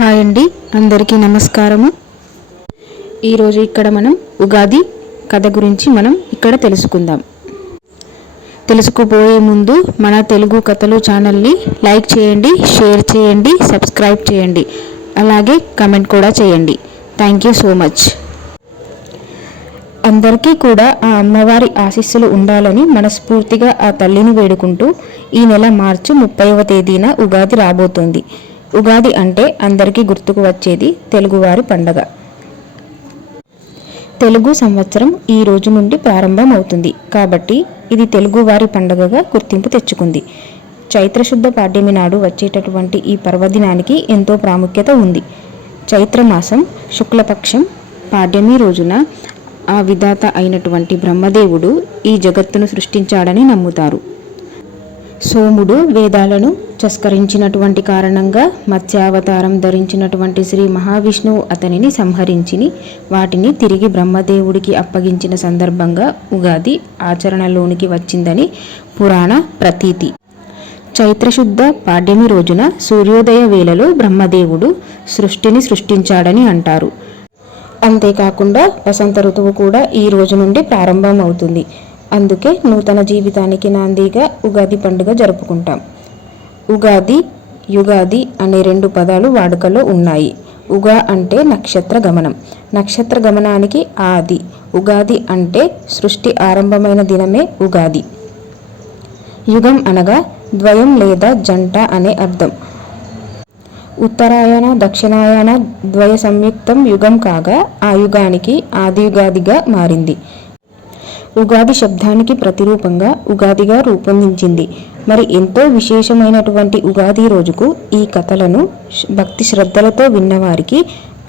Hi అండి, అందరికీ నమస్కారము. ఈరోజు ఇక్కడ మనం ఉగాది కథ గురించి ఇక్కడ తెలుసుకుందాం. తెలుసుకుపోయే ముందు మన తెలుగు కథలు ఛానల్ని లైక్ చేయండి, షేర్ చేయండి, సబ్స్క్రైబ్ చేయండి, అలాగే కమెంట్ కూడా చేయండి. Thank you so much. అందరికీ కూడా ఆ అమ్మవారి ఆశీస్సులు ఉండాలని మనస్ఫూర్తిగా ఆ తల్లిని వేడుకుంటూ ఈ నెల మార్చి 30వ తేదీన ఉగాది రాబోతోంది. ఉగాది అంటే అందరికీ గుర్తుకు వచ్చేది తెలుగువారి పండగ. తెలుగు సంవత్సరం ఈ రోజు నుండి ప్రారంభం అవుతుంది కాబట్టి ఇది తెలుగువారి పండగగా గుర్తింపు తెచ్చుకుంది. చైత్రశుద్ధ పాడ్యమి నాడు వచ్చేటటువంటి ఈ పర్వదినానికి ఎంతో ప్రాముఖ్యత ఉంది. చైత్రమాసం శుక్లపక్షం పాడ్యమి రోజున ఆ విధాత అయినటువంటి బ్రహ్మదేవుడు ఈ జగత్తును సృష్టించాడని నమ్ముతారు. సోముడు వేదాలను చస్కరించినటువంటి కారణంగా మత్స్యావతారం ధరించినటువంటి శ్రీ మహావిష్ణువు అతనిని సంహరించి వాటిని తిరిగి బ్రహ్మదేవుడికి అప్పగించిన సందర్భంగా ఉగాది ఆచరణలోనికి వచ్చిందని పురాణ ప్రతీతి. చైత్రశుద్ధ పాడ్యమి రోజున సూర్యోదయ వేళలో బ్రహ్మదేవుడు సృష్టిని సృష్టించాడని అంటారు. అంతేకాకుండా వసంత ఋతువు కూడా ఈ రోజు నుండి ప్రారంభం అవుతుంది. అందుకే నూతన జీవితానికి నాందిగా ఉగాది పండుగ జరుపుకుంటాం. ఉగాది, యుగాది అనే 2 పదాలు వాడుకలో ఉన్నాయి. ఉగా అంటే నక్షత్ర గమనం, నక్షత్ర గమనానికి ఆది. ఉగాది అంటే సృష్టి ఆరంభమైన దినమే ఉగాది. యుగం అనగా ద్వయం లేదా జంట అనే అర్థం. ఉత్తరాయణ దక్షిణాయన ద్వయ సంయుక్తం యుగం కాగా ఆ యుగానికి ఆదియుగాదిగా మారింది. ఉగాది శబ్దానికి ప్రతిరూపంగా ఉగాదిగా రూపొందించింది. మరి ఎంతో విశేషమైనటువంటి ఉగాది రోజుకు ఈ కథలను భక్తి శ్రద్ధలతో విన్నవారికి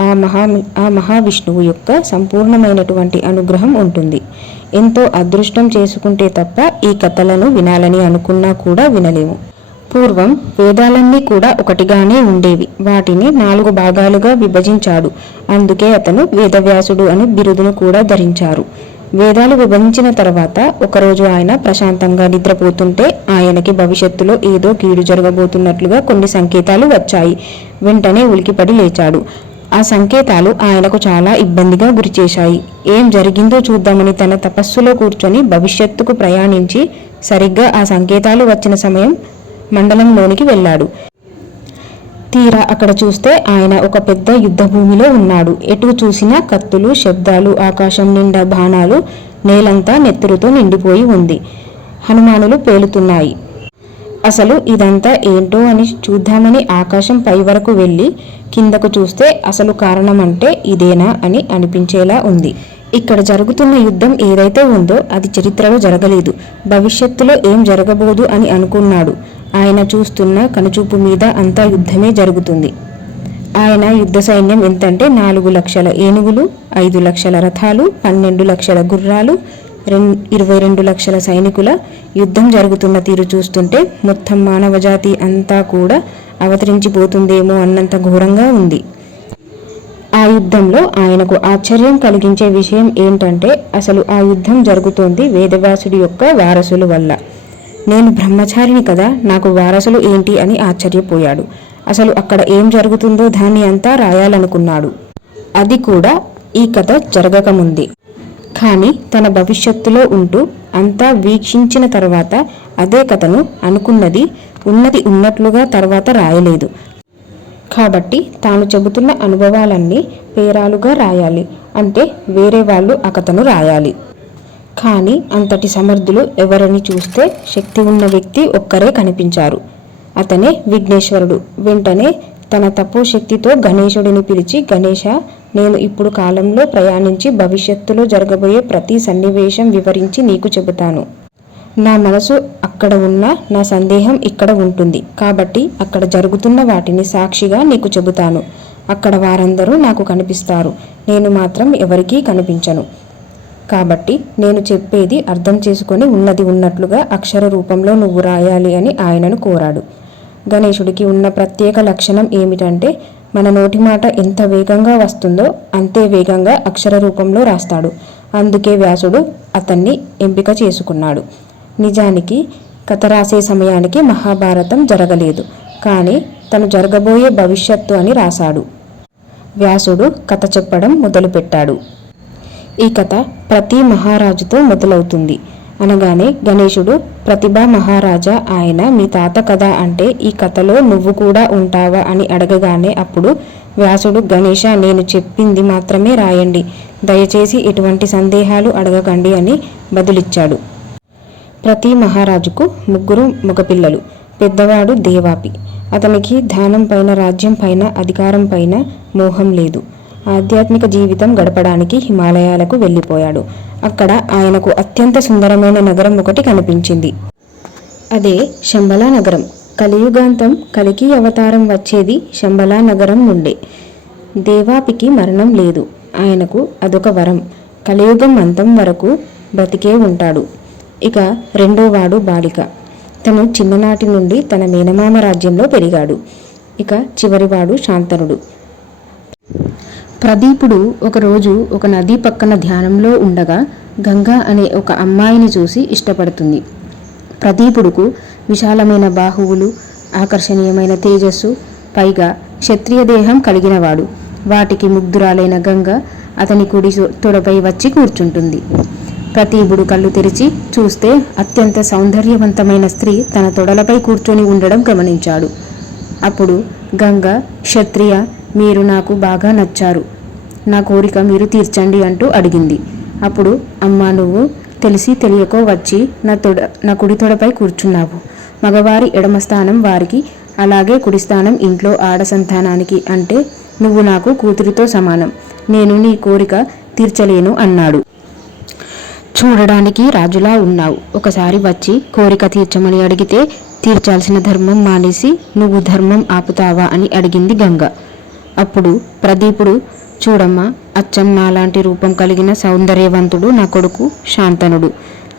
ఆ మహావిష్ణువు యొక్క సంపూర్ణమైనటువంటి అనుగ్రహం ఉంటుంది. ఎంతో అదృష్టం చేసుకుంటే తప్ప ఈ కథలను వినాలని అనుకున్నా కూడా వినలేము. పూర్వం వేదాలన్నీ కూడా ఒకటిగానే ఉండేవి. వాటిని 4 భాగాలుగా విభజించాడు. అందుకే అతను వేదవ్యాసుడు అని బిరుదును కూడా ధరించారు. వేదాలు విభజించిన తర్వాత ఒకరోజు ఆయన ప్రశాంతంగా నిద్రపోతుంటే ఆయనకి భవిష్యత్తులో ఏదో కీడు జరగబోతున్నట్లుగా కొన్ని సంకేతాలు వచ్చాయి. వెంటనే ఉలికిపడి లేచాడు. ఆ సంకేతాలు ఆయనకు చాలా ఇబ్బందిగా గురిచేశాయి. ఏం జరిగిందో చూద్దామని తన తపస్సులో కూర్చొని భవిష్యత్తుకు ప్రయాణించి సరిగ్గా ఆ సంకేతాలు వచ్చిన సమయం మండలంలోనికి వెళ్ళాడు. తీరా అక్కడ చూస్తే ఆయన ఒక పెద్ద యుద్ధ భూమిలో ఉన్నాడు. ఎటు చూసినా కత్తులు, శబ్దాలు, ఆకాశం నిండా బాణాలు, నేలంతా నెత్తురుతో నిండిపోయి ఉంది. హనుమానులు పేలుతున్నాయి. అసలు ఇదంతా ఏంటో అని చూద్దామని ఆకాశం పై వరకు వెళ్ళి కిందకు చూస్తే అసలు కారణం అంటే ఇదేనా అని అనిపించేలా ఉంది. ఇక్కడ జరుగుతున్న యుద్ధం ఏదైతే ఉందో అది చరిత్రలో జరగలేదు. భవిష్యత్తులో ఏం జరగబోదు అని అనుకున్నాడు. ఆయన చూస్తున్న కనుచూపు మీద అంతా యుద్ధమే జరుగుతుంది. ఆయన యుద్ధ సైన్యం ఎంతంటే 4 లక్షల ఏనుగులు, 5 లక్షల రథాలు, 12 లక్షల గుర్రాలు, 22 లక్షల సైనికుల యుద్ధం జరుగుతున్న తీరు చూస్తుంటే మొత్తం మానవజాతి అంతా కూడా అవతరించిపోతుందేమో అన్నంత ఘోరంగా ఉంది. ఆ యుద్ధంలో ఆయనకు ఆశ్చర్యం కలిగించే విషయం ఏంటంటే అసలు ఆ యుద్ధం జరుగుతోంది వేదవ్యాసుడి యొక్క వారసుల వల్ల. నేను బ్రహ్మచారిని కదా, నాకు వారసులు ఏంటి అని ఆశ్చర్యపోయాడు. అసలు అక్కడ ఏం జరుగుతుందో దాన్ని అంతా రాయాలనుకున్నాడు. అది కూడా ఈ కథ జరగకముందే. కానీ తన భవిష్యత్తులో ఉంటూ అంతా వీక్షించిన తర్వాత అదే కథను అనుకున్నది ఉన్నది ఉన్నట్లుగా తర్వాత రాయలేదు. కాబట్టి తాను చెబుతున్న అనుభవాలన్నీ పేరాలుగా రాయాలి. అంటే వేరే వాళ్ళు ఆ కథను రాయాలి. కానీ అంతటి సమర్థులు ఎవరని చూస్తే శక్తి ఉన్న వ్యక్తి ఒక్కరే కనిపించారు. అతనే విఘ్నేశ్వరుడు. వెంటనే తన తపోశక్తితో గణేశుడిని పిలిచి, గణేశ, నేను ఇప్పుడు కాలంలో ప్రయాణించి భవిష్యత్తులో జరగబోయే ప్రతి సన్నివేశం వివరించి నీకు చెబుతాను. నా మనసు అక్కడ ఉన్న నా సందేహం ఇక్కడ ఉంటుంది. కాబట్టి అక్కడ జరుగుతున్న వాటిని సాక్షిగా నీకు చెబుతాను. అక్కడ వారందరూ నాకు కనిపిస్తారు, నేను మాత్రం ఎవరికీ కనిపించను. కాబట్టి నేను చెప్పేది అర్థం చేసుకొని ఉన్నది ఉన్నట్లుగా అక్షర రూపంలో నువ్వు రాయాలి అని ఆయనను కోరాడు. గణేశుడికి ఉన్న ప్రత్యేక లక్షణం ఏమిటంటే మన నోటి మాట ఎంత వేగంగా వస్తుందో అంతే వేగంగా అక్షర రూపంలో రాస్తాడు. అందుకే వ్యాసుడు అతన్ని ఎంపిక చేసుకున్నాడు. నిజానికి కథ రాసే సమయానికి మహాభారతం జరగలేదు. కానీ తను జరగబోయే భవిష్యత్తు అని రాశాడు. వ్యాసుడు కథ చెప్పడం మొదలుపెట్టాడు. ఈ కథ ప్రతి మహారాజుతో మొదలవుతుంది అనగానే గణేశుడు, ప్రతిభా మహారాజా, ఆయన మీ తాత కథ అంటే ఈ కథలో నువ్వు కూడా ఉంటావా అని అడగగానే అప్పుడు వ్యాసుడు, గణేశ, నేను చెప్పింది మాత్రమే రాయండి, దయచేసి ఎటువంటి సందేహాలు అడగకండి అని బదులిచ్చాడు. ప్రతి మహారాజుకు 3 మగపిల్లలు. పెద్దవాడు దేవాపి. అతనికి ధనం పైన, రాజ్యం పైన, అధికారం పైన మోహం లేదు. ఆధ్యాత్మిక జీవితం గడపడానికి హిమాలయాలకు వెళ్ళిపోయాడు. అక్కడ ఆయనకు అత్యంత సుందరమైన నగరం ఒకటి కనిపించింది. అదే శంబలా నగరం. కలియుగాంతం కలికి అవతారం వచ్చేది శంబలా నగరం నుండే. దేవాపికి మరణం లేదు. ఆయనకు అదొక వరం. కలియుగం అంతం వరకు బ్రతికే ఉంటాడు. ఇక రెండోవాడు బాలిక. తను చిన్ననాటి నుండి తన మేనమామ రాజ్యంలో పెరిగాడు. ఇక చివరివాడు శాంతనుడు. ప్రదీపుడు ఒకరోజు ఒక నది పక్కన ధ్యానంలో ఉండగా గంగా అనే ఒక అమ్మాయిని చూసి ఇష్టపడుతుంది. ప్రదీపుడుకు విశాలమైన బాహువులు, ఆకర్షణీయమైన తేజస్సు, పైగా క్షత్రియ దేహం కలిగినవాడు. వాటికి ముగ్ధురాలైన గంగ అతని కుడి తొడపై వచ్చి కూర్చుంటుంది. ప్రదీపుడు కళ్ళు తెరిచి చూస్తే అత్యంత సౌందర్యవంతమైన స్త్రీ తన తొడలపై కూర్చొని ఉండడం గమనించాడు. అప్పుడు గంగ, క్షత్రియ, మీరు నాకు బాగా నచ్చారు, నా కోరిక మీరు తీర్చండి అంటూ అడిగింది. అప్పుడు, అమ్మా, నువ్వు తెలిసి తెలియకో వచ్చి నా కుడి తొడపై కూర్చున్నావు. మగవారి ఎడమ స్థానం వారికి, అలాగే కుడి స్థానం ఇంట్లో ఆడ సంతానానికి. అంటే నువ్వు నాకు కూతురితో సమానం. నేను నీ కోరిక తీర్చలేను అన్నాడు. చూడడానికి రాజులా ఉన్నావు. ఒకసారి వచ్చి కోరిక తీర్చమని అడిగితే తీర్చాల్సిన ధర్మం మానేసి నువ్వు ధర్మం ఆపుతావా అని అడిగింది గంగ. అప్పుడు ప్రదీపుడు, చూడమ్మా, అచ్చం నాలాంటి రూపం కలిగిన సౌందర్యవంతుడు నా కొడుకు శాంతనుడు.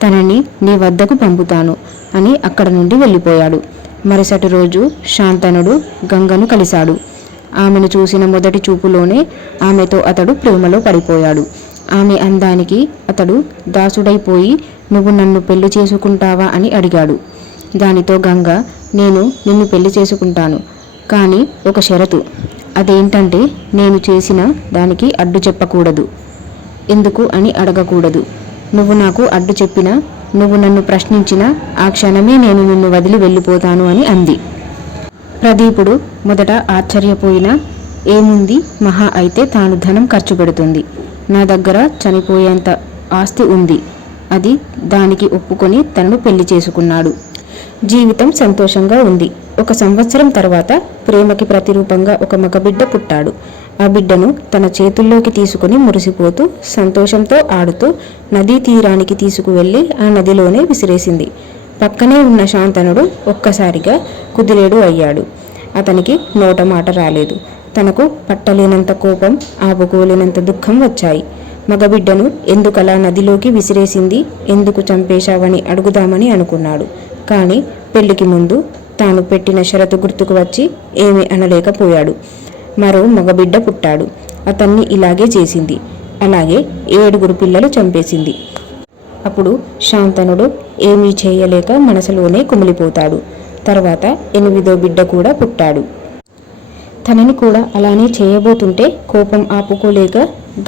తనని నీ వద్దకు పంపుతాను అని అక్కడ నుండి వెళ్ళిపోయాడు. మరుసటి రోజు శాంతనుడు గంగను కలిశాడు. ఆమెను చూసిన మొదటి చూపులోనే ఆమెతో అతడు ప్రేమలో పడిపోయాడు. ఆమె అందానికి అతడు దాసుడైపోయి, నువ్వు నన్ను పెళ్లి చేసుకుంటావా అని అడిగాడు. దానితో గంగ, నేను నిన్ను పెళ్లి చేసుకుంటాను, కానీ ఒక షరతు. అదేంటంటే నేను చేసిన దానికి అడ్డు చెప్పకూడదు. ఎందుకు అని అడగకూడదు. నువ్వు నాకు అడ్డు చెప్పినా, నువ్వు నన్ను ప్రశ్నించినా ఆ క్షణమే నేను నిన్ను వదిలి వెళ్ళిపోతాను అని అంది. ప్రదీపుడు మొదట ఆశ్చర్యపోయినా, ఏముంది, మహా అయితే తాను ధనం ఖర్చు పెడుతుంది, నా దగ్గర చనిపోయేంత ఆస్తి ఉంది, అది దానికి ఒప్పుకొని తనను పెళ్లి చేసుకున్నాడు. జీవితం సంతోషంగా ఉంది. 1 సంవత్సరం తర్వాత ప్రేమకి ప్రతిరూపంగా ఒక మగబిడ్డ పుట్టాడు. ఆ బిడ్డను తన చేతుల్లోకి తీసుకుని మురిసిపోతూ, సంతోషంతో ఆడుతూ నదీ తీరానికి తీసుకువెళ్ళి ఆ నదిలోనే విసిరేసింది. పక్కనే ఉన్న శాంతనుడు ఒక్కసారిగా కుదిలేడు అయ్యాడు. అతనికి నోట మాట రాలేదు. తనకు పట్టలేనంత కోపం, ఆపుకోలేనంత దుఃఖం వచ్చాయి. మగబిడ్డను ఎందుకలా నదిలోకి విసిరేసింది, ఎందుకు చంపేశావని అడుగుదామని అనుకున్నాడు. కానీ పెళ్లికి ముందు తాను పెట్టిన షరతు గుర్తుకు వచ్చి ఏమీ అనలేకపోయాడు. మరో మగబిడ్డ పుట్టాడు. అతన్ని ఇలాగే చేసింది. అలాగే 7 పిల్లలు చంపేసింది. అప్పుడు శాంతనుడు ఏమీ చేయలేక మనసులోనే కుమిలిపోతాడు. తర్వాత 8వ బిడ్డ కూడా పుట్టాడు. తనని కూడా అలానే చేయబోతుంటే కోపం ఆపుకోలేక,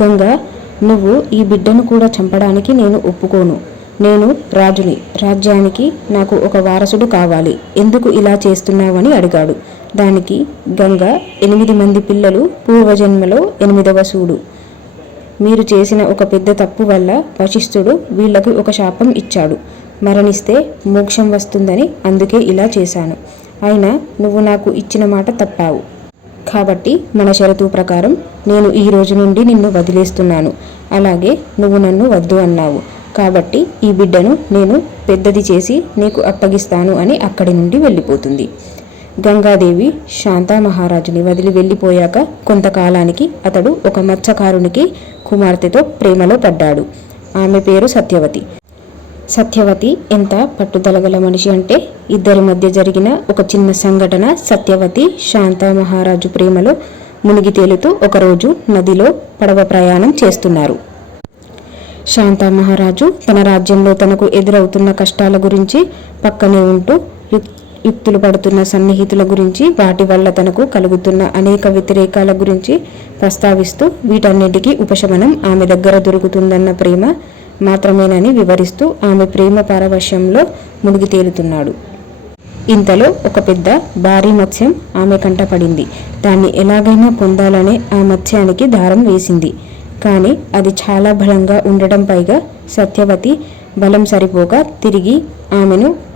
గంగ, నువ్వు ఈ బిడ్డను కూడా చంపడానికి నేను ఒప్పుకోను. నేను రాజుని, రాజ్యానికి నాకు ఒక వారసుడు కావాలి. ఎందుకు ఇలా చేస్తున్నావని అడిగాడు. దానికి గంగ, 8 మంది పిల్లలు పూర్వజన్మలో 8వ సూడు. మీరు చేసిన ఒక పెద్ద తప్పు వల్ల వశిష్ఠుడు వీళ్లకు ఒక శాపం ఇచ్చాడు. మరణిస్తే మోక్షం వస్తుందని, అందుకే ఇలా చేశాను. అయినా నువ్వు నాకు ఇచ్చిన మాట తప్పావు. కాబట్టి మన షరతు ప్రకారం నేను ఈ రోజు నుండి నిన్ను వదిలేస్తున్నాను. అలాగే నువ్వు నన్ను వద్దు అన్నావు. కాబట్టి ఈ బిడ్డను నేను పెద్దది చేసి నీకు అప్పగిస్తాను అని అక్కడి నుండి వెళ్ళిపోతుంది. గంగాదేవి శాంతా మహారాజుని వదిలి వెళ్ళిపోయాక కొంతకాలానికి అతడు ఒక మత్స్యకారునికి కుమార్తెతో ప్రేమలో పడ్డాడు. ఆమె పేరు సత్యవతి. సత్యవతి ఎంత పట్టుదలగల మనిషి అంటే, ఇద్దరి మధ్య జరిగిన ఒక చిన్న సంఘటన సత్యవతి శాంతా మహారాజు ప్రేమలో మునిగి తేలుతూ ఒకరోజు నదిలో పడవ ప్రయాణం చేస్తున్నారు. శాంతా మహారాజు తన రాజ్యంలో తనకు ఎదురవుతున్న కష్టాల గురించి పక్కనే ఉంటూ యుక్తులు పడుతున్న సన్నిహితుల గురించి, వాటి వల్ల తనకు కలుగుతున్న అనేక వ్యతిరేకాల గురించి ప్రస్తావిస్తూ వీటన్నిటికీ ఉపశమనం ఆమె దగ్గర దొరుకుతుందన్న ప్రేమ మాత్రమేనని వివరిస్తూ ఆమె ప్రేమ పారవశ్యంలో మునిగి తేలుతున్నాడు. ఇంతలో ఒక పెద్ద భారీ మత్స్యం ఆమె కంటపడింది. దాన్ని ఎలాగైనా పొందాలనే ఆ మత్స్యానికి దారం వేసింది. కానీ అది చాలా బలంగా ఉండడం, పైగా సత్యవతి బలం సరిపోక తిరిగి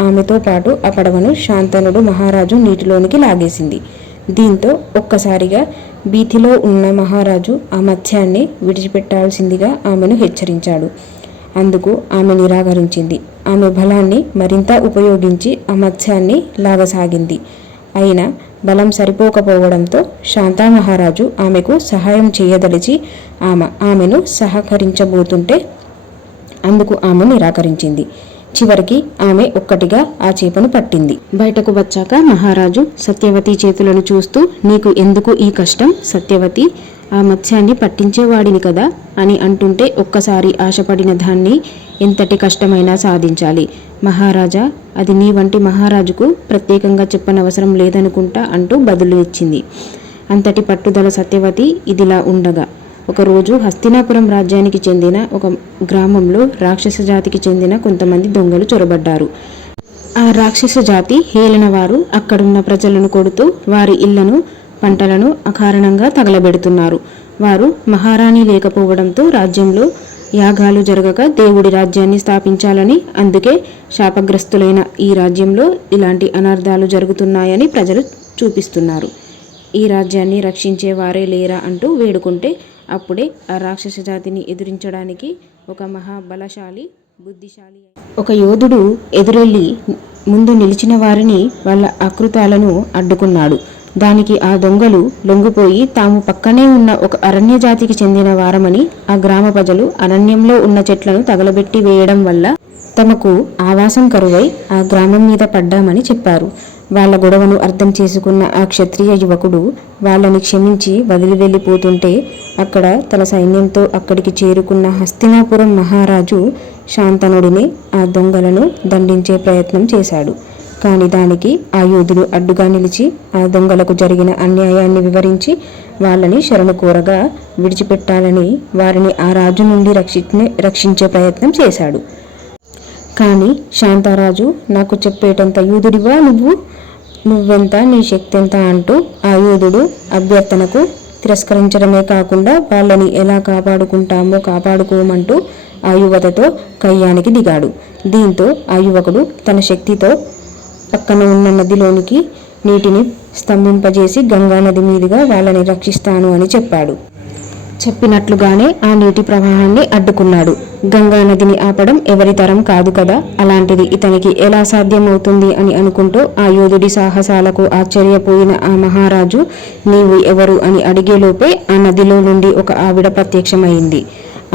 ఆమెతో పాటు ఆ పడవను శాంతనుడు మహారాజు నీటిలోనికి లాగేసింది. దీంతో ఒక్కసారిగా భీతిలో ఉన్న మహారాజు ఆ మత్స్యాన్ని విడిచిపెట్టాల్సిందిగా ఆమెను హెచ్చరించాడు. అందుకు ఆమె నిరాకరించింది. ఆమె బలాన్ని మరింత ఉపయోగించి ఆ మత్స్యాన్ని లాగసాగింది. అయినా బలం సరిపోకపోవడంతో శాంతా మహారాజు ఆమెకు సహాయం చేయదలిచి ఆమెను సహకరించబోతుంటే అందుకు ఆమె నిరాకరించింది. చివరికి ఆమె ఒక్కటిగా ఆ చేపను పట్టింది. బయటకు వచ్చాక మహారాజు సత్యవతి చేతులను చూస్తూ, నీకు ఎందుకు ఈ కష్టం? సత్యవతి ఆ మత్స్యాన్ని పట్టించేవాడిని కదా అని అంటుంటే, ఒక్కసారి ఆశపడిన దాన్ని ఎంతటి కష్టమైనా సాధించాలి మహారాజా, అది నీ వంటి మహారాజుకు ప్రత్యేకంగా చెప్పనవసరం లేదనుకుంటా అంటూ బదులు ఇచ్చింది. అంతటి పట్టుదల సత్యవతి ఇదిలా ఉండగా, ఒకరోజు హస్తినాపురం రాజ్యానికి చెందిన ఒక గ్రామంలో రాక్షస జాతికి చెందిన కొంతమంది దొంగలు చొరబడ్డారు. ఆ రాక్షస జాతి హేళన వారు అక్కడున్న ప్రజలను కొడుతూ వారి ఇళ్లను, పంటలను అకారణంగా తగలబెడుతున్నారు. వారు మహారాణి లేకపోవడంతో రాజ్యంలో యాగాలు జరగక దేవుడి రాజ్యాన్ని స్థాపించాలని, అందుకే శాపగ్రస్తులైన ఈ రాజ్యంలో ఇలాంటి అనర్థాలు జరుగుతున్నాయని ప్రజలు చూపిస్తున్నారు. ఈ రాజ్యాన్ని రక్షించే వారే లేరా అంటూ వేడుకుంటే, అప్పుడే ఆ రాక్షస జాతిని ఎదిరించడానికి ఒక మహాబలశాలి, బుద్ధిశాలి ఒక యోధుడు ఎదురెళ్ళి ముందు నిలిచిన వారిని వాళ్ళ ఆకృతాలను అడ్డుకున్నాడు. దానికి ఆ దొంగలు లొంగిపోయి తాము పక్కనే ఉన్న ఒక అరణ్య జాతికి చెందిన వారమని, ఆ గ్రామ ప్రజలు అరణ్యంలో ఉన్న చెట్లను తగలబెట్టి వేయడం వల్ల తమకు ఆవాసం కరువై ఆ గ్రామం మీద పడ్డామని చెప్పారు. వాళ్ళ గొడవను అర్థం చేసుకున్న ఆ క్షత్రియ యువకుడు వాళ్ళని క్షమించి వదిలి వెళ్ళిపోతుంటే, అక్కడ తన సైన్యంతో అక్కడికి చేరుకున్న హస్తినాపురం మహారాజు శాంతనుడిని, ఆ దొంగలను దండించే ప్రయత్నం చేశాడు. కానీ దానికి ఆ యోధుడు అడ్డుగా నిలిచి ఆ దొంగలకు జరిగిన అన్యాయాన్ని వివరించి వాళ్ళని శరణు కోరగా విడిచిపెట్టాలని వారిని ఆ రాజు నుండి రక్షించే ప్రయత్నం చేశాడు. కానీ శాంతారాజు, నాకు చెప్పేటంత యూదుడివా నువ్వెంత, నీ శక్తి ఎంత అంటూ ఆ యూదుడు అభ్యర్థనకు తిరస్కరించడమే కాకుండా వాళ్ళని ఎలా కాపాడుకోమంటూ ఆ యువతతో కయ్యానికి దిగాడు. దీంతో ఆ యువకుడు తన శక్తితో పక్కన ఉన్న నదిలోనికి నీటిని స్తంభింపజేసి గంగా నది మీదుగా వాళ్ళని రక్షిస్తాను అని చెప్పాడు. చెప్పినట్లుగానే ఆ నీటి ప్రవాహాన్ని అడ్డుకున్నాడు. గంగా నదిని ఆపడం ఎవరి తరం కాదు కదా, అలాంటిది ఇతనికి ఎలా సాధ్యమవుతుంది అని అనుకుంటూ ఆ యోధుడి సాహసాలకు ఆశ్చర్యపోయిన ఆ మహారాజు, నీవు ఎవరు అని అడిగేలోపే ఆ నదిలో నుండి ఒక ఆవిడ ప్రత్యక్షమైంది.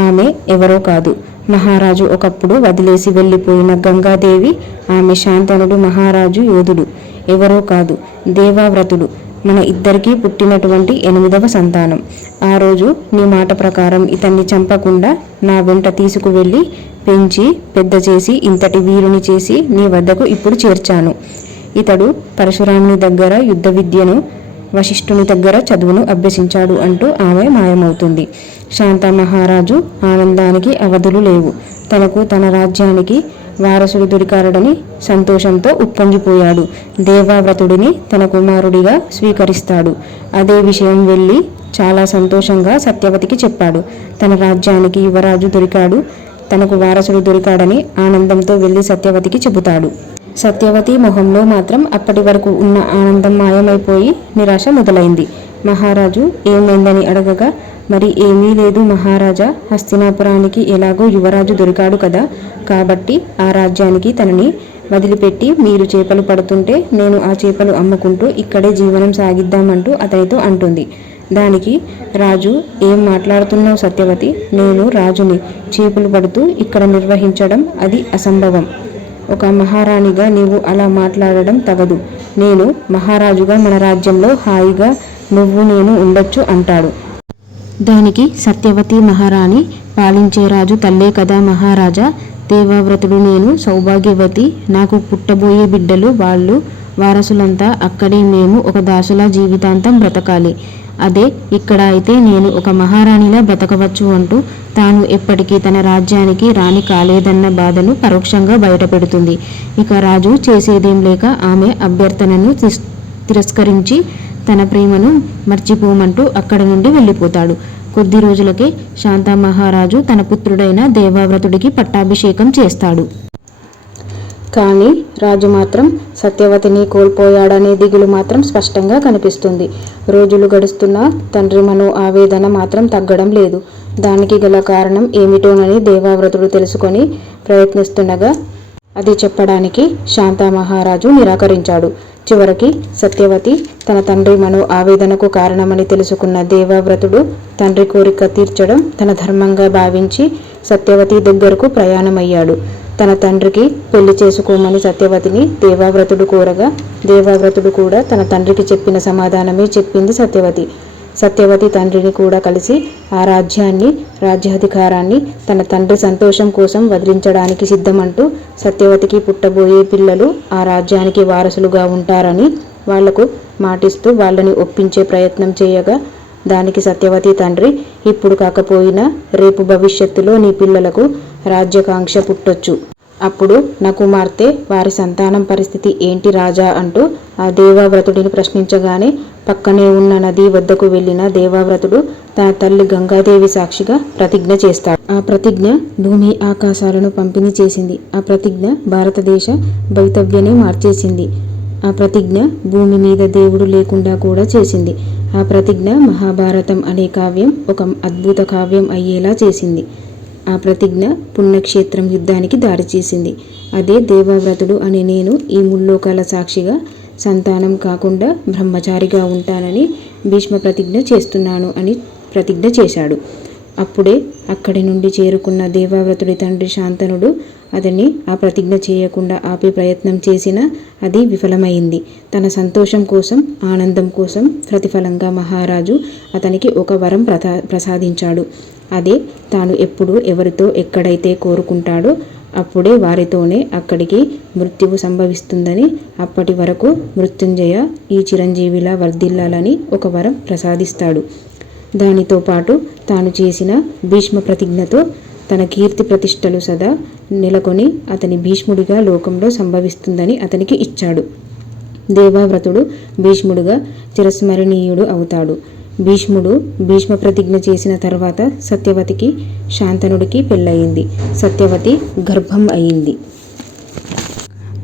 ఆమె ఎవరో కాదు, మహారాజు ఒకప్పుడు వదిలేసి వెళ్ళిపోయిన గంగాదేవి. ఆమె శాంతనుడు మహారాజు యోధుడు ఎవరో కాదు, దేవవ్రతుడు, మన ఇద్దరికీ పుట్టినటువంటి 8వ సంతానం. ఆ రోజు నీ మాట ప్రకారం ఇతన్ని చంపకుండా నా వెంట తీసుకువెళ్ళి పెంచి పెద్ద చేసి ఇంతటి వీరుని చేసి నీ వద్దకు ఇప్పుడు చేర్చాను. ఇతడు పరశురాముని దగ్గర యుద్ధ విద్యను, వశిష్ఠుని దగ్గర చదువును అభ్యసించాడు అంటూ ఆమె మాయమవుతుంది. శాంత మహారాజు ఆనందానికి అవధులు లేవు. తనకు తన రాజ్యానికి వారసుడు దొరికాడని సంతోషంతో ఉప్పొంగిపోయాడు. దేవవ్రతుడిని తన కుమారుడిగా స్వీకరిస్తాడు. అదే విషయం వెళ్ళి చాలా సంతోషంగా సత్యవతికి చెప్పాడు. తన రాజ్యానికి యువరాజు దొరికాడు, తనకు వారసుడు దొరికాడని ఆనందంతో వెళ్ళి సత్యవతికి చెబుతాడు. సత్యవతి మొహంలో మాత్రం అప్పటి వరకు ఉన్న ఆనందం మాయమైపోయి నిరాశ మొదలైంది. మహారాజు ఏమైందని అడగగా, మరి ఏమీ లేదు మహారాజా, హస్తినాపురానికి ఎలాగో యువరాజు దొరికాడు కదా, కాబట్టి ఆ రాజ్యానికి తనని వదిలిపెట్టి మీరు చేపలు పడుతుంటే నేను ఆ చేపలు అమ్ముకుంటూ ఇక్కడే జీవనం సాగిద్దామంటూ అతనితో అంటుంది. దానికి రాజు, ఏం మాట్లాడుతున్నావు సత్యవతి, నేను రాజుని, చేపలు పడుతూ ఇక్కడ నిర్వహించడం అది అసంభవం. ఒక మహారాణిగా నీవు అలా మాట్లాడడం తగదు. నేను మహారాజుగా మన రాజ్యంలో హాయిగా నువ్వు నేను ఉండొచ్చు అంటాడు. దానికి సత్యవతి, మహారాణి పాలించే రాజు తల్లే కదా మహారాజా, దేవవ్రతుడు నేను, సౌభాగ్యవతి, నాకు పుట్టబోయే బిడ్డలు, వాళ్ళు వారసులంతా అక్కడే, మేము ఒక దాసులా జీవితాంతం బ్రతకాలి. అదే ఇక్కడ అయితే నేను ఒక మహారాణిలా బ్రతకవచ్చు అంటూ తాను ఎప్పటికీ తన రాజ్యానికి రాణి కాలేదన్న బాధను పరోక్షంగా బయటపెడుతుంది. ఇక రాజు చేసేదేం లేక ఆమె అభ్యర్థనను తిరస్కరించి తన ప్రేమను మర్చిపోమంటూ అక్కడి నుండి వెళ్ళిపోతాడు. కొద్ది రోజులకే శాంతా మహారాజు తన పుత్రుడైన దేవవ్రతుడికి పట్టాభిషేకం చేస్తాడు. కానీ రాజు మాత్రం సత్యవతిని కోల్పోయాడనే దిగులు మాత్రం స్పష్టంగా కనిపిస్తుంది. రోజులు గడుస్తున్నా తండ్రి మనో ఆవేదన మాత్రం తగ్గడం లేదు. దానికి గల కారణం ఏమిటోనని దేవవ్రతుడు తెలుసుకొని ప్రయత్నిస్తుండగా అది చెప్పడానికి శాంతా మహారాజు నిరాకరించాడు. చివరికి సత్యవతి తన తండ్రి మనో ఆవేదనకు కారణమని తెలుసుకున్న దేవవ్రతుడు తండ్రి కోరిక తీర్చడం తన ధర్మంగా భావించి సత్యవతి దగ్గరకు ప్రయాణమయ్యాడు. తన తండ్రికి పెళ్లి చేసుకోమని సత్యవతిని దేవవ్రతుడు కోరగా దేవవ్రతుడు కూడా తన తండ్రికి చెప్పిన సమాధానమే చెప్పింది సత్యవతి. సత్యవతి తండ్రిని కూడా కలిసి ఆ రాజ్యాన్ని, రాజ్యాధికారాన్ని తన తండ్రి సంతోషం కోసం వదిలించడానికి సిద్ధమంటూ సత్యవతికి పుట్టబోయే పిల్లలు ఆ రాజ్యానికి వారసులుగా ఉంటారని వాళ్లకు మాటిస్తూ వాళ్ళని ఒప్పించే ప్రయత్నం చేయగా దానికి సత్యవతి తండ్రి, ఇప్పుడు కాకపోయినా రేపు భవిష్యత్తులో నీ పిల్లలకు రాజ్యకాంక్ష పుట్టొచ్చు. అప్పుడు నా కుమార్తె వారి సంతానం పరిస్థితి ఏంటి రాజా అంటూ ఆ దేవవ్రతుడిని ప్రశ్నించగానే పక్కనే ఉన్న నది వద్దకు వెళ్లిన దేవవ్రతుడు తన తల్లి గంగాదేవి సాక్షిగా ప్రతిజ్ఞ చేస్తాడు. ఆ ప్రతిజ్ఞ భూమి ఆకాశాలను పంపిణీ చేసింది. ఆ ప్రతిజ్ఞ భారతదేశ భవితవ్యనే మార్చేసింది. ఆ ప్రతిజ్ఞ భూమి మీద దేవుడు లేకుండా కూడా చేసింది. ఆ ప్రతిజ్ఞ మహాభారతం అనే కావ్యం ఒక అద్భుత కావ్యం అయ్యేలా చేసింది. ఆ ప్రతిజ్ఞ పుణ్యక్షేత్రం యుద్ధానికి దారిచేసింది. అదే దేవవ్రతుడు అనే నేను ఈ ముల్లోకాల సాక్షిగా సంతానం కాకుండా బ్రహ్మచారిగా ఉంటానని భీష్మ ప్రతిజ్ఞ చేస్తున్నాను అని ప్రతిజ్ఞ చేశాడు. అప్పుడే అక్కడి నుండి చేరుకున్న దేవవ్రతుడి తండ్రి శాంతనుడు అతన్ని ఆ ప్రతిజ్ఞ చేయకుండా ఆపే ప్రయత్నం చేసినా అది విఫలమైంది. తన సంతోషం కోసం, ఆనందం కోసం ప్రతిఫలంగా మహారాజు అతనికి ఒక వరం ప్రసాదించాడు. అదే తాను ఎప్పుడు ఎవరితో ఎక్కడైతే కోరుకుంటాడో అప్పుడే వారితోనే అక్కడికి మృత్యువు సంభవిస్తుందని, అప్పటి వరకు మృత్యుంజయ ఈ చిరంజీవిలా వర్ధిల్లాలని ఒక వరం ప్రసాదిస్తాడు. దానితో పాటు తాను చేసిన భీష్మ ప్రతిజ్ఞతో తన కీర్తి ప్రతిష్టలు సదా నెలకొని అతని భీష్ముడిగా లోకంలో సంభవిస్తుందని అతనికి ఇచ్చాడు. దేవవ్రతుడు భీష్ముడుగా చిరస్మరణీయుడు అవుతాడు. భీష్మ ప్రతిజ్ఞ చేసిన తర్వాత సత్యవతికి శాంతనుడికి పెళ్ళయింది. సత్యవతి గర్భం అయింది.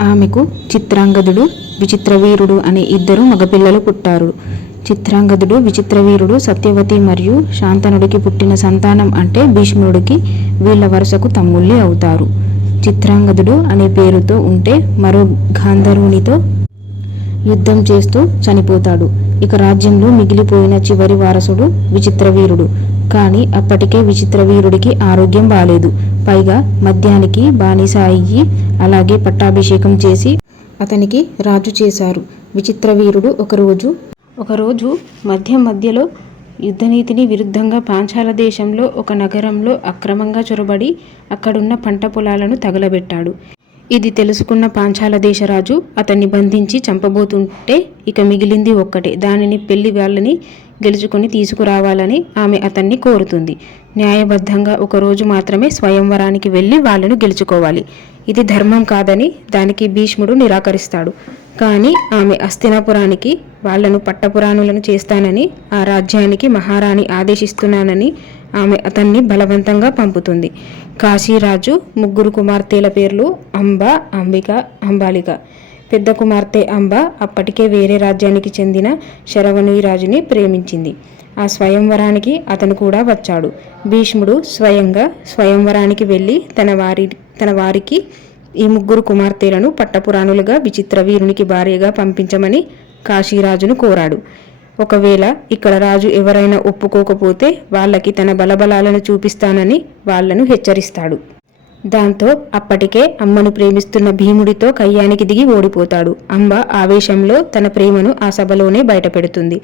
ఆమెకు చిత్రాంగదుడు, విచిత్రవీరుడు అనే ఇద్దరు మగపిల్లలు పుట్టారు. చిత్రాంగదుడు, విచిత్రవీరుడు సత్యవతి మరియు శాంతనుడికి పుట్టిన సంతానం అంటే భీష్ముడికి వీళ్ళ వరుసకు తమ్ముళ్ళే అవుతారు. చిత్రాంగదుడు అనే పేరుతో ఉంటే మరో గాంధర్వునితో యుద్ధం చేస్తూ చనిపోతాడు. ఇక రాజ్యంలో మిగిలిపోయిన చివరి వారసుడు విచిత్రవీరుడు. కానీ అప్పటికే విచిత్రవీరుడికి ఆరోగ్యం బాలేదు. పైగా మద్యానికి బానిస అయ్యి అలాగే పట్టాభిషేకం చేసి అతనికి రాజు చేశారు. విచిత్రవీరుడు ఒకరోజు మధ్యలో యుద్ధనీతిని విరుద్ధంగా పాంచాల దేశంలో ఒక నగరంలో అక్రమంగా చొరబడి అక్కడున్న పంట పొలాలను తగలబెట్టాడు. ఇది తెలుసుకున్న పాంచాల దేశరాజు అతన్ని బంధించి చంపబోతుంటే ఇక మిగిలింది ఒక్కటే, దానిని పెళ్లి వాళ్ళని గెలుచుకొని తీసుకురావాలని ఆమె అతన్ని కోరుతుంది. న్యాయబద్ధంగా ఒకరోజు మాత్రమే స్వయంవరానికి వెళ్ళి వాళ్ళను గెలుచుకోవాలి. ఇది ధర్మం కాదని దానికి భీష్ముడు నిరాకరిస్తాడు. కానీ ఆమె హస్తినాపురానికి వాళ్లను పట్టపురాణులను చేస్తానని, ఆ రాజ్యానికి మహారాణి ఆదేశిస్తున్నానని ఆమె అతన్ని బలవంతంగా పంపుతుంది. కాశీరాజు ముగ్గురు కుమార్తెల పేర్లు అంబ, అంబిక, అంబాలిక. పెద్ద కుమార్తె అంబ అప్పటికే వేరే రాజ్యానికి చెందిన శరవణురాజుని ప్రేమించింది. ఆ స్వయంవరానికి అతను కూడా వచ్చాడు. భీష్ముడు స్వయంగా స్వయంవరానికి వెళ్ళి తన వారికి ఈ ముగ్గురు కుమార్తెలను పట్టపురాణులుగా విచిత్రవీరునికి భార్యగా పంపించమని కాశీరాజును కోరాడు. ఒకవేళ ఇక్కడ రాజు ఎవరైనా ఒప్పుకోకపోతే వాళ్ళకి తన బలబలాలను చూపిస్తానని వాళ్లను హెచ్చరిస్తాడు. దాంతో అప్పటికే అమ్మను ప్రేమిస్తున్న భీముడితో కయ్యానికి దిగి ఓడిపోతాడు. అంబ ఆవేశంలో తన ప్రేమను ఆ సభలోనే బయటపెడుతుంది.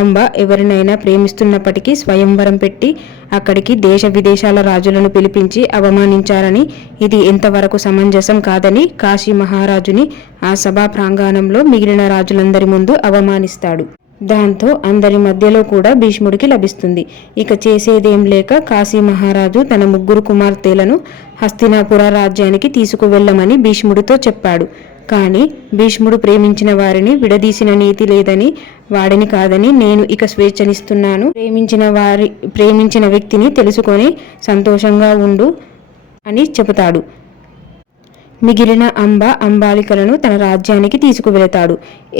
అంబ ఎవరినైనా ప్రేమిస్తున్నప్పటికీ స్వయంవరం పెట్టి అక్కడికి దేశ విదేశాల రాజులను పిలిపించి అవమానించారని, ఇది ఎంతవరకు సమంజసం కాదని కాశీ మహారాజుని ఆ సభా ప్రాంగణంలో మిగిలిన రాజులందరి ముందు అవమానిస్తాడు. దాంతో అందరి మధ్యలో కూడా భీష్ముడికి లభిస్తుంది. ఇక చేసేదేం లేక కాశీ మహారాజు తన 3 కుమార్తెలను హస్తినాపుర రాజ్యానికి తీసుకువెళ్ళమని భీష్ముడితో చెప్పాడు. కానీ భీష్ముడు ప్రేమించిన వారిని విడదీసిన నీతి లేదని, వాడిని కాదని నేను ఇక స్వేచ్ఛనిస్తున్నాను, ప్రేమించిన వ్యక్తిని తెలుసుకొని సంతోషంగా ఉండు అని చెబుతాడు. మిగిలిన అంబాలికలను తన రాజ్యానికి తీసుకువెళతాడు.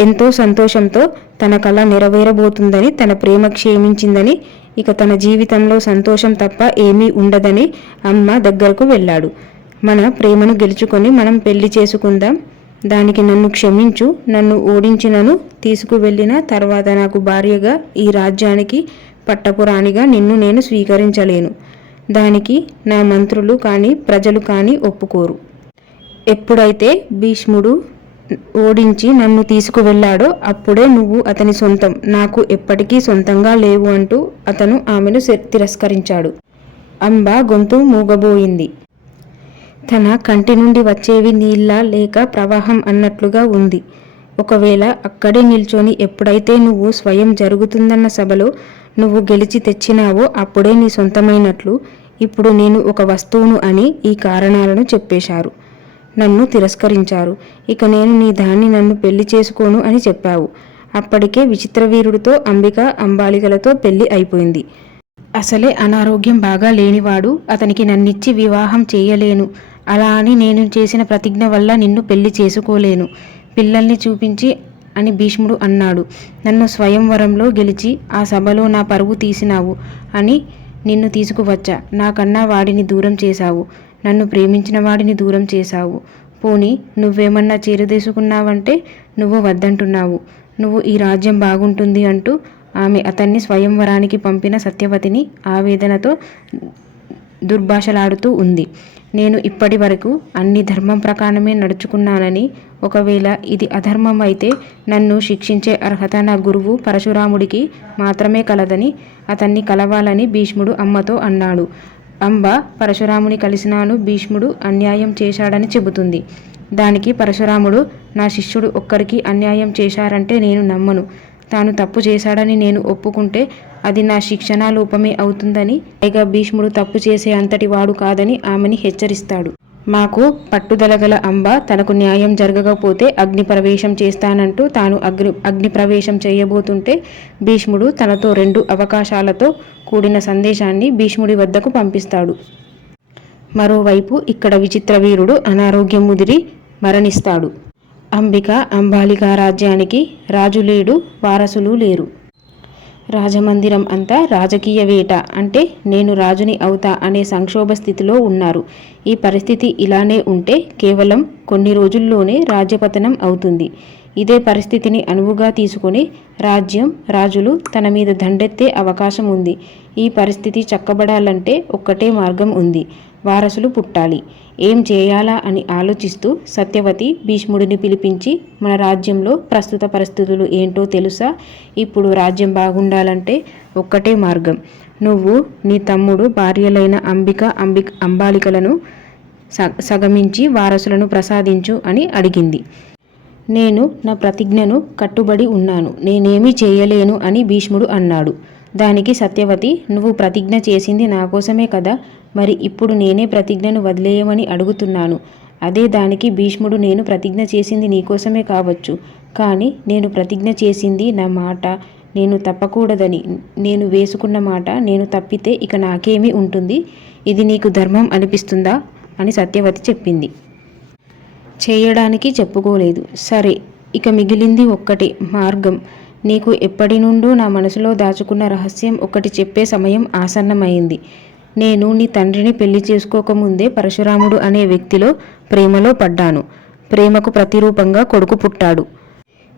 ఎంతో సంతోషంతో తన కళ నెరవేరబోతుందని, తన ప్రేమ క్షేమించిందని, ఇక తన జీవితంలో సంతోషం తప్ప ఏమీ ఉండదని అమ్మ దగ్గరకు వెళ్ళాడు. మన ప్రేమను గెలుచుకొని మనం పెళ్లి చేసుకుందాం, దానికి నన్ను క్షమించు, నన్ను ఓడించినను తీసుకువెళ్ళిన తర్వాత నాకు భార్యగా ఈ రాజ్యానికి పట్టపురాణిగా నిన్ను నేను స్వీకరించలేను. దానికి నా మంత్రులు కానీ ప్రజలు కానీ ఒప్పుకోరు. ఎప్పుడైతే భీష్ముడు ఓడించి నన్ను తీసుకువెళ్ళాడో అప్పుడే నువ్వు అతని సొంతం, నాకు ఎప్పటికీ సొంతంగా లేవు అంటూ అతను ఆమెను తిరస్కరించాడు. అంబ గొంతు మూగబోయింది. తన కంటి నుండి వచ్చేవి నీళ్ళ లేక ప్రవాహం అన్నట్లుగా ఉంది. ఒకవేళ అక్కడే నిల్చొని ఎప్పుడైతే నువ్వు స్వయం జరుగుతుందన్న సభలో నువ్వు గెలిచి తెచ్చినావో అప్పుడే నీ సొంతమైనట్లు. ఇప్పుడు నేను ఒక వస్తువును అని ఈ కారణాలను చెప్పేశారు. నన్ను తిరస్కరించారు. ఇక నేను నీ దాన్ని, నన్ను పెళ్లి చేసుకోను అని చెప్పావు. అప్పటికే విచిత్రవీరుడితో అంబాలికలతో పెళ్లి అయిపోయింది. అసలే అనారోగ్యం బాగా లేనివాడు, అతనికి నన్నిచ్చి వివాహం చేయలేను. అలా అని నేను చేసిన ప్రతిజ్ఞ వల్ల నిన్ను పెళ్లి చేసుకోలేను. పిల్లల్ని చూపించి అని భీష్ముడు అన్నాడు. నన్ను స్వయంవరంలో గెలిచి ఆ సభలో నా పరువు తీసినావు అని నిన్ను తీసుకువచ్చా. నాకన్నా వాడిని దూరం చేశావు. నన్ను ప్రేమించిన వాడిని దూరం చేశావు. పోనీ నువ్వేమన్నా చేరదేసుకున్నావంటే నువ్వు వద్దంటున్నావు. నువ్వు ఈ రాజ్యం బాగుంటుంది అంటూ ఆమె అతన్ని స్వయంవరానికి పంపిన సత్యవతిని ఆవేదనతో దుర్భాషలాడుతూ ఉంది. నేను ఇప్పటి వరకు అన్ని ధర్మం ప్రకారమే నడుచుకున్నానని, ఒకవేళ ఇది అధర్మం అయితే నన్ను శిక్షించే అర్హత నా గురువు పరశురాముడికి మాత్రమే కలదని, అతన్ని కలవాలని భీష్ముడు అమ్మతో అన్నాడు. అంబ పరశురాముని కలిసినాను, భీష్ముడు అన్యాయం చేశాడని చెబుతుంది. దానికి పరశురాముడు, నా శిష్యుడు ఒక్కరికి అన్యాయం చేశారంటే నేను నమ్మను. తాను తప్పు చేశాడని నేను ఒప్పుకుంటే అది నా శిక్షణా లోపమే అవుతుందని, పైగా భీష్ముడు తప్పు చేసే అంతటి వాడు కాదని ఆమెని హెచ్చరిస్తాడు. మాకు పట్టుదలగల అంబ తనకు న్యాయం జరగకపోతే అగ్నిప్రవేశం చేస్తానంటూ తాను అగ్నిప్రవేశం చేయబోతుంటే భీష్ముడు తనతో 2 అవకాశాలతో కూడిన సందేశాన్ని భీష్ముడి వద్దకు పంపిస్తాడు. మరోవైపు ఇక్కడ విచిత్రవీరుడు అనారోగ్యం ముదిరి మరణిస్తాడు. అంబాలిక రాజ్యానికి రాజు లేడు, వారసులు లేరు. రాజమందిరం అంతా రాజకీయ వేట, అంటే నేను రాజుని అవుతా అనే సంక్షోభ స్థితిలో ఉన్నారు. ఈ పరిస్థితి ఇలానే ఉంటే కేవలం కొన్ని రోజుల్లోనే రాజ్యపతనం అవుతుంది. ఇదే పరిస్థితిని అనువుగా తీసుకొని రాజులు తన మీద దండెత్తే అవకాశం ఉంది. ఈ పరిస్థితి చక్కబడాలంటే ఒక్కటే మార్గం ఉంది, వారసులు పుట్టాలి. ఏం చేయాలా అని ఆలోచిస్తూ సత్యవతి భీష్ముడిని పిలిపించి, మన రాజ్యంలో ప్రస్తుత పరిస్థితులు ఏంటో తెలుసా? ఇప్పుడు రాజ్యం బాగుండాలంటే ఒక్కటే మార్గం. నువ్వు నీ తమ్ముడు భార్యలైన అంబాలికలను సగమించి వారసులను ప్రసాదించు అని అడిగింది. నేను నా ప్రతిజ్ఞను కట్టుబడి ఉన్నాను, నేనేమీ చేయలేను అని భీష్ముడు అన్నాడు. దానికి సత్యవతి, నువ్వు ప్రతిజ్ఞ చేసింది నా కోసమే కదా, మరి ఇప్పుడు నేనే ప్రతిజ్ఞను వదిలేయమని అడుగుతున్నాను. అదే దానికి భీష్ముడు, నేను ప్రతిజ్ఞ చేసింది నీకోసమే కావచ్చు, కానీ నేను ప్రతిజ్ఞ చేసింది నా మాట నేను తప్పకూడదని. నేను వేసుకున్న మాట నేను తప్పితే ఇక నాకేమీ ఉంటుంది? ఇది నీకు ధర్మం అనిపిస్తుందా అని సత్యవతి చెప్పింది. చేయడానికి చెప్పుకోలేదు. సరే, ఇక మిగిలింది ఒక్కటే మార్గం. నీకు ఎప్పటి నుండో నా మనసులో దాచుకున్న రహస్యం ఒకటి చెప్పే సమయం ఆసన్నమైంది. నేను నీ తండ్రిని పెళ్లి చేసుకోకముందే పరశురాముడు అనే వ్యక్తిలో ప్రేమలో పడ్డాను. ప్రేమకు ప్రతిరూపంగా కొడుకు పుట్టాడు.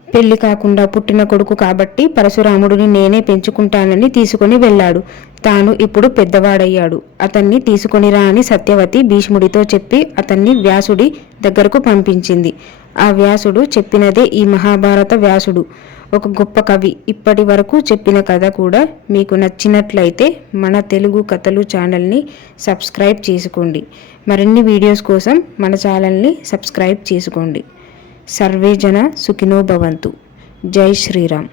పెళ్లి కాకుండా పుట్టిన కొడుకు కాబట్టి పరశురాముడిని నేనే పెంచుకుంటానని తీసుకుని వెళ్ళాడు. తాను ఇప్పుడు పెద్దవాడయ్యాడు, అతన్ని తీసుకొనిరా అని సత్యవతి భీష్ముడితో చెప్పి అతన్ని వ్యాసుడి దగ్గరకు పంపించింది. ఆ వ్యాసుడు చెప్పినదే ఈ మహాభారత వ్యాసుడు, ఒక గొప్ప కవి. ఇప్పటి వరకు చెప్పిన కథ కూడా మీకు నచ్చినట్లయితే మన తెలుగు కథలు ఛానల్ని సబ్స్క్రైబ్ చేసుకోండి. మరిన్ని వీడియోస్ కోసం మన ఛానల్ని సబ్స్క్రైబ్ చేసుకోండి. సర్వే జన సుఖినో భవంతు. జై శ్రీరామ్.